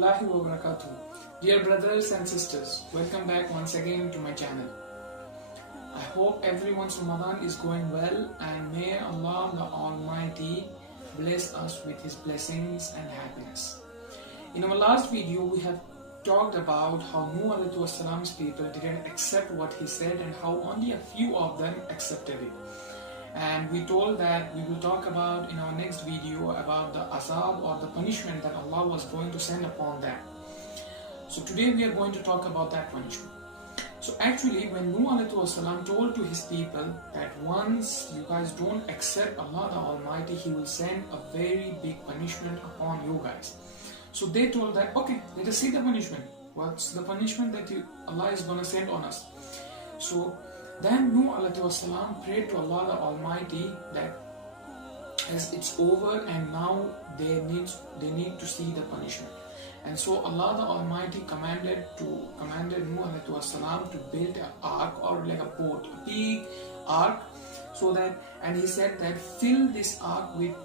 warahmatullahi wabarakatuh. Dear brothers and sisters, welcome back once again to my channel. I hope everyone's Ramadan is going well, and may Allah the Almighty bless us with His blessings and happiness. In our last video, we have talked about how Nuh alayhi salam's people didn't accept what he said and how only a few of them accepted it. And we told that we will talk about in our next video about the azab or the punishment that Allah was going to send upon them. So today we are going to talk about that punishment. So actually, when Nuh alayhi salam told to his people that once you guys don't accept Allah the Almighty, He will send a very big punishment upon you guys. So they told that, okay, let us see the punishment. What's the punishment that Allah is going to send on us? So then Nuh alayhi salam prayed to Allah the Almighty that as it's over and now they need to see the punishment. And so Allah the Almighty commanded Nuh alayhi salam to build an ark, or like a boat, a big ark, so that, and he said that fill this ark with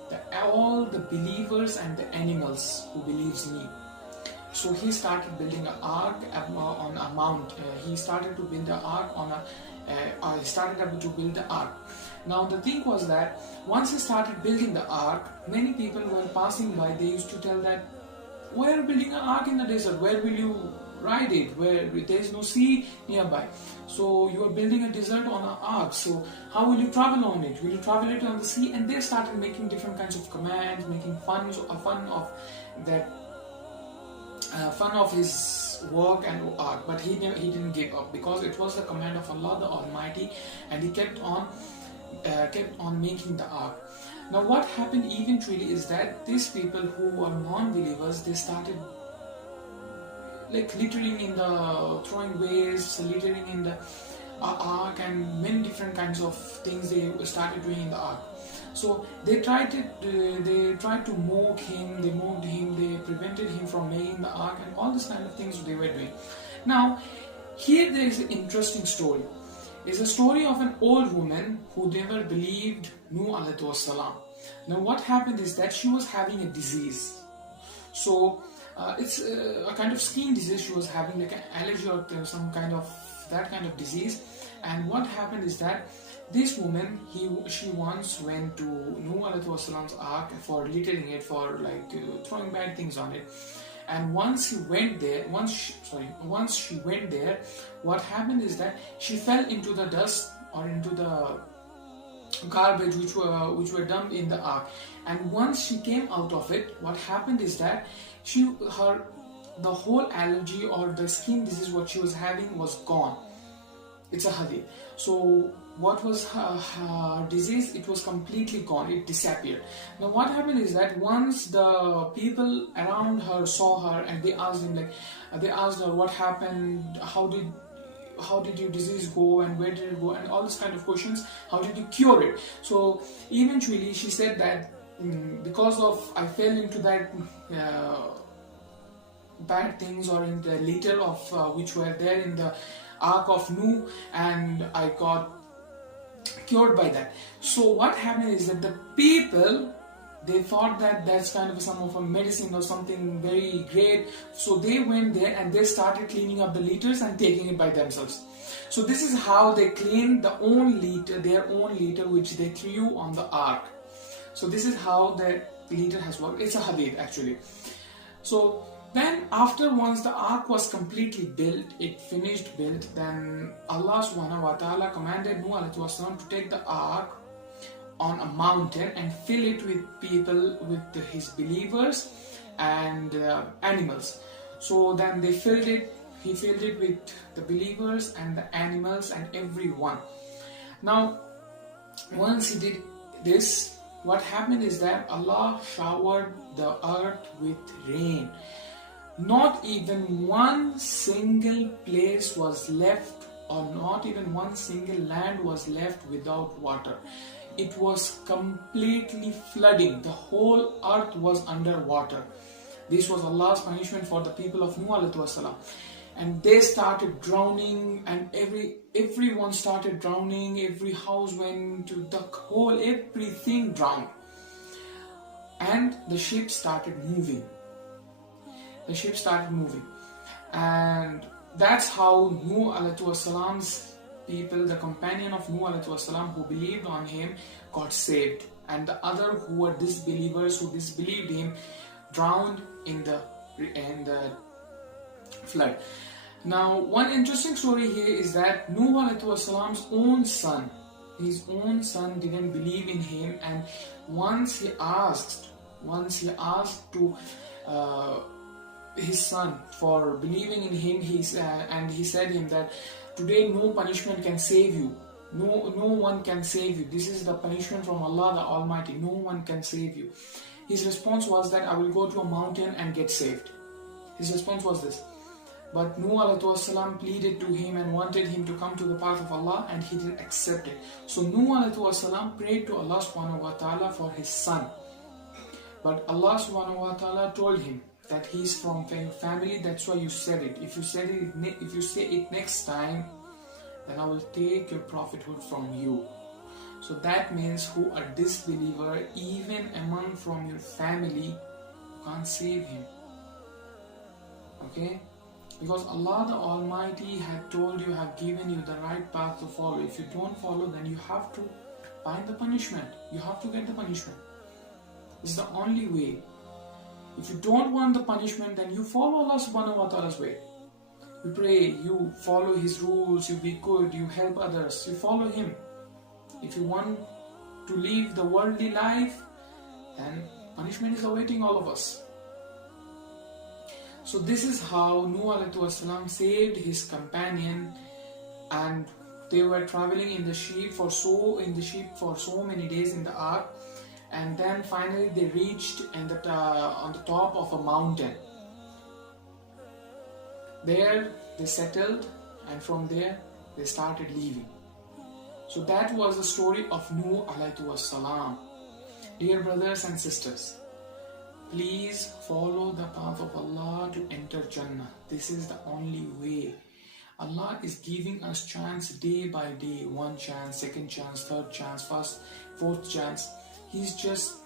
all the believers and the animals who believes me. So he started building an ark on a mount. He started to build the ark on a ark. Now the thing was that once he started building the ark, many people were passing by. They used to tell that, why are you building an ark in the desert? Where will you ride it? Where there is no sea nearby. So you are building a desert on an ark. So how will you travel on it? Will you travel it on the sea? And they started making different kinds of commands, making fun of his work and ark. But he didn't give up, because it was the command of Allah the Almighty, and he kept on making the ark. Now what happened eventually is that these people who were non-believers, they started like littering in the, throwing waste, littering in the ark, and many different kinds of things they started doing in the ark. So they tried to mock him, they mocked him, they prevented him from making the ark, and all this kind of things they were doing. Now here there is an interesting story. It's a story of an old woman who never believed Nuh alayhi salam. Now what happened is that she was having a disease. So it's a kind of skin disease she was having, like an allergy or some kind of that kind of disease. And what happened is that this woman, she once went to Nuh alayhi salam's ark for littering it, for like throwing bad things on it. And once she went there, what happened is that she fell into the dust or into the garbage which were dumped in the ark. And once she came out of it, what happened is that the whole allergy or the skin disease what she was having was gone. It's a hadith. So what was her disease? It was completely gone. It disappeared. Now what happened is that once the people around her saw her, and they asked her what happened, how did your disease go, and where did it go, and all this kind of questions. How did you cure it? So eventually she said that because of I fell into that bad things, or in the litter of which were there in the ark of Nuh, and I got cured by that. So what happened is that the people, they thought that that's kind of some of a medicine or something very great. So they went there and they started cleaning up the litters and taking it by themselves. So this is how they cleaned their own litter which they threw on the ark. So this is how the litter has worked. It's a hadith actually. So then once the ark was completely built, it finished built, then Allah subhanahu wa ta'ala commanded Nuh alayhi salam to take the ark on a mountain and fill it with people, with his believers and animals. So then he filled it with the believers and the animals and everyone. Now once he did this, what happened is that Allah showered the earth with rain. Not even one single place was left, or not even one single land was left without water. It was completely flooding. The whole earth was underwater. This was Allah's punishment for the people of Nuh alayhi salam. And they started drowning, and everyone started drowning. Every house went to the hole, everything drowned. And the ship started moving. the ship started moving. And that's how Nuh alayhi salam's people, the companion of Nuh alayhi salam who believed on him, got saved. And the other who were disbelievers, who disbelieved him, drowned in the flood. Now, one interesting story here is that Nuh alayhi salam's own son, his own son didn't believe in him, and once he asked to his son for believing in him, and he said him that today no punishment can save you. No one can save you. This is the punishment from Allah the Almighty. No one can save you. His response was that I will go to a mountain and get saved. His response was this. But Nuh alayhi salam pleaded to him and wanted him to come to the path of Allah, and he didn't accept it. So Nuh alayhi salam prayed to Allah subhanahu wa ta'ala for his son. But Allah subhanahu wa ta'ala told him that he's from family, that's why you said it. If you say it next time, then I will take your prophethood from you. So that means who a disbeliever, even among from your family, you can't save him. Okay? Because Allah the Almighty had told you, have given you the right path to follow. If you don't follow, then you have to find the punishment. You have to get the punishment. It's the only way. If you don't want the punishment, then you follow Allah subhanahu wa ta'ala's way. You pray, you follow His rules, you be good, you help others, you follow Him. If you want to live the worldly life, then punishment is awaiting all of us. So this is how Nuh alayhi salam saved his companion, and they were traveling in the ship for so many days in the ark, and then finally they reached on the top of a mountain. There they settled, and from there they started leaving. So that was the story of Nuh alayhi salam. Dear brothers and sisters, please follow the path of Allah to enter Jannah. This is the only way. Allah is giving us chance day by day. One chance, second chance, third chance, fourth chance. He's just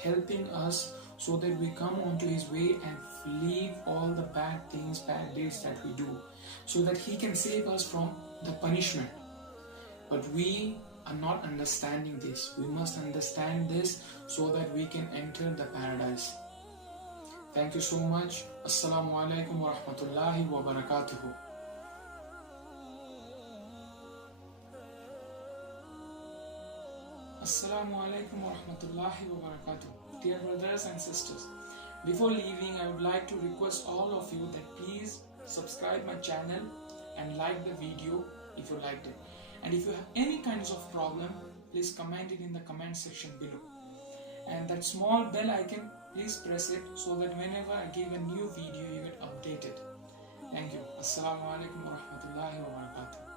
helping us so that we come onto His way and leave all the bad things, bad deeds that we do, so that He can save us from the punishment. But we are not understanding this. We must understand this so that we can enter the paradise. Thank you so much. Assalamu alaikum wa rahmatullahi wa barakatuhu. Assalamu alaikum wa rahmatullahi wa barakatuh. Dear brothers and sisters, before leaving, I would like to request all of you that please subscribe my channel and like the video if you liked it. And if you have any kinds of problem, please comment it in the comment section below. And that small bell icon, please press it so that whenever I give a new video, you get updated. Thank you. Assalamu alaikum wa rahmatullahi wa barakatuh.